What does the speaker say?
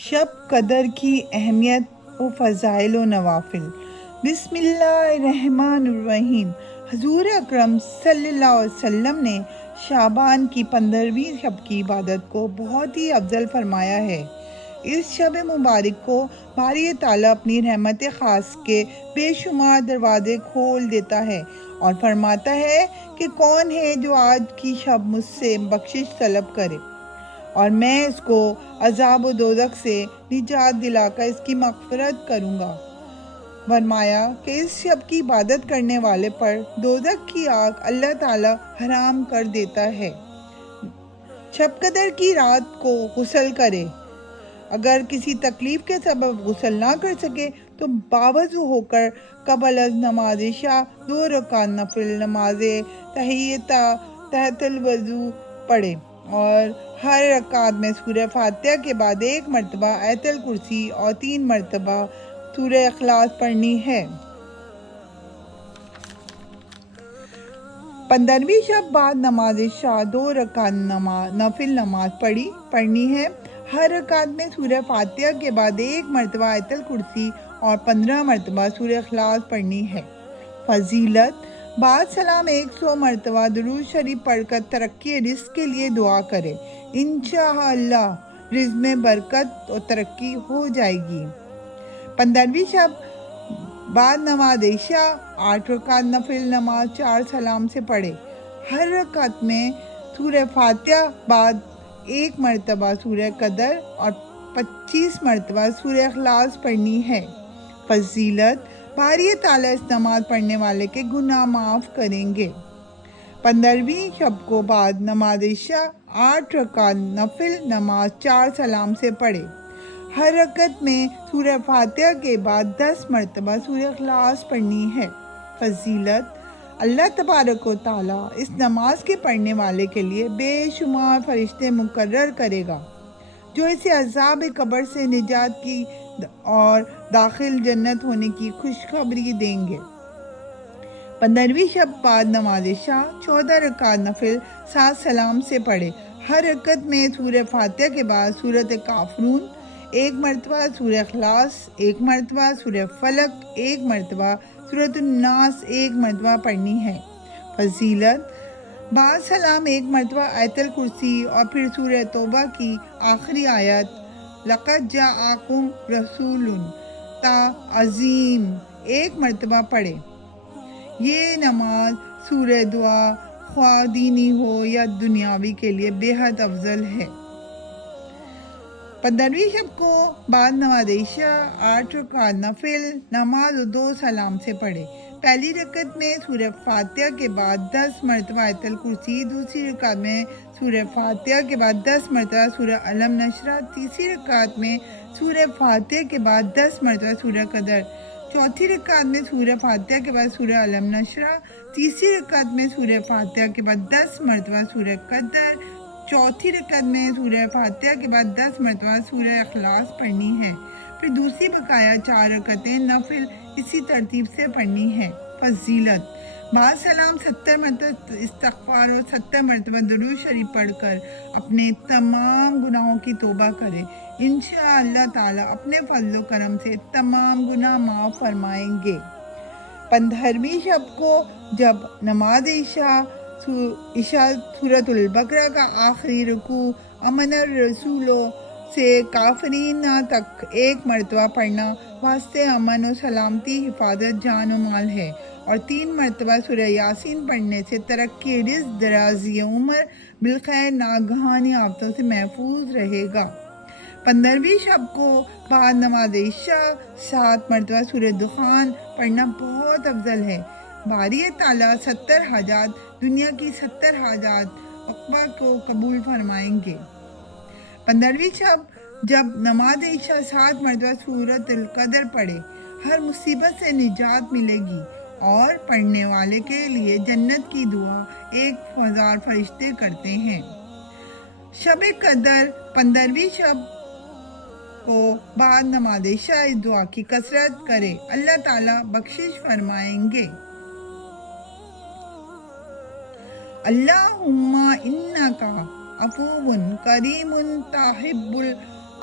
شب قدر کی اہمیت و فضائل و نوافل۔ بسم اللہ الرحمن الرحیم۔ حضور اکرم صلی اللہ علیہ وسلم نے شعبان کی 15ویں شب کی عبادت کو بہت ہی افضل فرمایا ہے۔ اس شب مبارک کو باری تعالیٰ اپنی رحمت خاص کے بے شمار دروازے کھول دیتا ہے اور فرماتا ہے کہ کون ہے جو آج کی شب مجھ سے بخشش طلب کرے اور میں اس کو عذاب و دوزخ سے نجات دلا کر اس کی مغفرت کروں گا۔ فرمایا کہ اس شب کی عبادت کرنے والے پر دوزخ کی آگ اللہ تعالیٰ حرام کر دیتا ہے۔ شب قدر کی رات کو غسل کرے۔ اگر کسی تکلیف کے سبب غسل نہ کر سکے تو باوضو ہو کر قبل از نماز عشاء 2 رکعت نفل نماز تحیۃ تحت الوضو پڑھے اور ہر رکعت میں سورہ فاتحہ کے بعد 1 مرتبہ آیت الکرسی اور 3 مرتبہ سورہ اخلاص پڑھنی ہے۔ 15ویں شب بعد نماز عشاء 2 رکعت نفل نماز پڑھنی ہے۔ ہر رکعت میں سورہ فاتحہ کے بعد 1 مرتبہ آیت الکرسی اور 15 مرتبہ سورہ اخلاص پڑھنی ہے۔ فضیلت: بعد سلام 100 مرتبہ درود شریف پڑھ کر ترقی رزق کے لیے دعا کرے، انشاءاللہ رزق میں برکت اور ترقی ہو جائے گی۔ 15ویں شب بعد نماز عشاء 8 رکعت نفل نماز 4 سلام سے پڑھے۔ ہر رکعت میں سورہ فاتحہ بعد 1 مرتبہ سورہ قدر اور 25 مرتبہ سورہ اخلاص پڑھنی ہے۔ فضیلت: باری تعالیٰ اس نماز پڑھنے والے کے گناہ معاف کریں گے۔ 15ویں شب کو بعد نماز عشاء 8 رکعت نفل نماز 4 سلام سے پڑھے۔ ہر رکعت میں سورہ فاتحہ کے بعد 10 مرتبہ سورہ اخلاص پڑھنی ہے۔ فضیلت: اللہ تبارک و تعالیٰ اس نماز کے پڑھنے والے کے لیے بے شمار فرشتے مقرر کرے گا جو اسے عذاب قبر سے نجات کی اور داخل جنت ہونے کی خوشخبری دیں گے۔ 15ویں شب بعد نماز عشاء 14 رکعت نفل 7 سلام سے پڑھے۔ ہر رکعت میں سورہ فاتحہ کے بعد سورۃ کافرون 1 مرتبہ، سورہ اخلاص 1 مرتبہ، سورہ فلق 1 مرتبہ، سورۃ الناس 1 مرتبہ پڑھنی ہے۔ فضیلت: بعد سلام 1 مرتبہ آیت الکرسی اور پھر سورہ توبہ کی آخری آیت لقد جاءکم رسول تا عظیم 1 مرتبہ پڑھے۔ یہ نماز سورہ دعا خواہ دینی ہو یا دنیاوی کے لیے بے حد افضل ہے۔ 15ویں شب کو بعد نماز عشاء 8 رکعت نفل نماز 2 سلام سے پڑھے۔ پہلی رکعت میں سورہ فاتحہ کے بعد 10 مرتبہ آیت الکرسی، دوسری رکعت میں سورہ فاتحہ کے بعد 10 مرتبہ سورہ علم نشرہ، تیسری رکعت میں سورہ فاتحہ کے بعد 10 مرتبہ سورہ قدر، چوتھی رکعت میں سورہ فاتحہ کے بعد سورہ علم نشرہ، تیسری رکعت میں سورہ فاتحہ کے بعد 10 مرتبہ سورہ قدر، چوتھی رکعت میں سورہ فاتحہ کے بعد 10 مرتبہ سورہ اخلاص پڑھنی ہے۔ پھر دوسری بقایا 4 رکعتیں نفل اسی ترتیب سے پڑھنی ہے۔ فضیلت: بعد سلام 70 مرتبہ استغفار اور 70 مرتبہ درود شریف پڑھ کر اپنے تمام گناہوں کی توبہ کرے، انشاءاللہ تعالیٰ اپنے فضل و کرم سے تمام گناہ معاف فرمائیں گے۔ 15ویں شب کو جب نماز عشاء سورۃ البقرہ کا آخری رکوع امن الرسول سے کافرین تک 1 مرتبہ پڑھنا واسطے امن و سلامتی، حفاظت جان و مال ہے، اور 3 مرتبہ سورہ یاسین پڑھنے سے ترقی رزق، درازی عمر، بالخیر ناگہانی آفتوں سے محفوظ رہے گا۔ 15ویں شب کو بعد نماز عشاء 7 مرتبہ سورہ دخان پڑھنا بہت افضل ہے۔ باری تعالیٰ 70 حاجات، دنیا کی 70 حاجات عقبہ کو قبول فرمائیں گے۔ 15ویں شب جب نماز عشاء 7 مرتبہ سورۃ القدر پڑھے، ہر مصیبت سے نجات ملے گی اور پڑھنے والے کے لیے جنت کی دعا 1000 فرشتے کرتے ہیں۔ شب قدر 15ویں شب کو بعد نماز عشاء اس دعا کی کثرت کرے، اللہ تعالیٰ بخشش فرمائیں گے۔ اللہم انکا عفو کریم تحب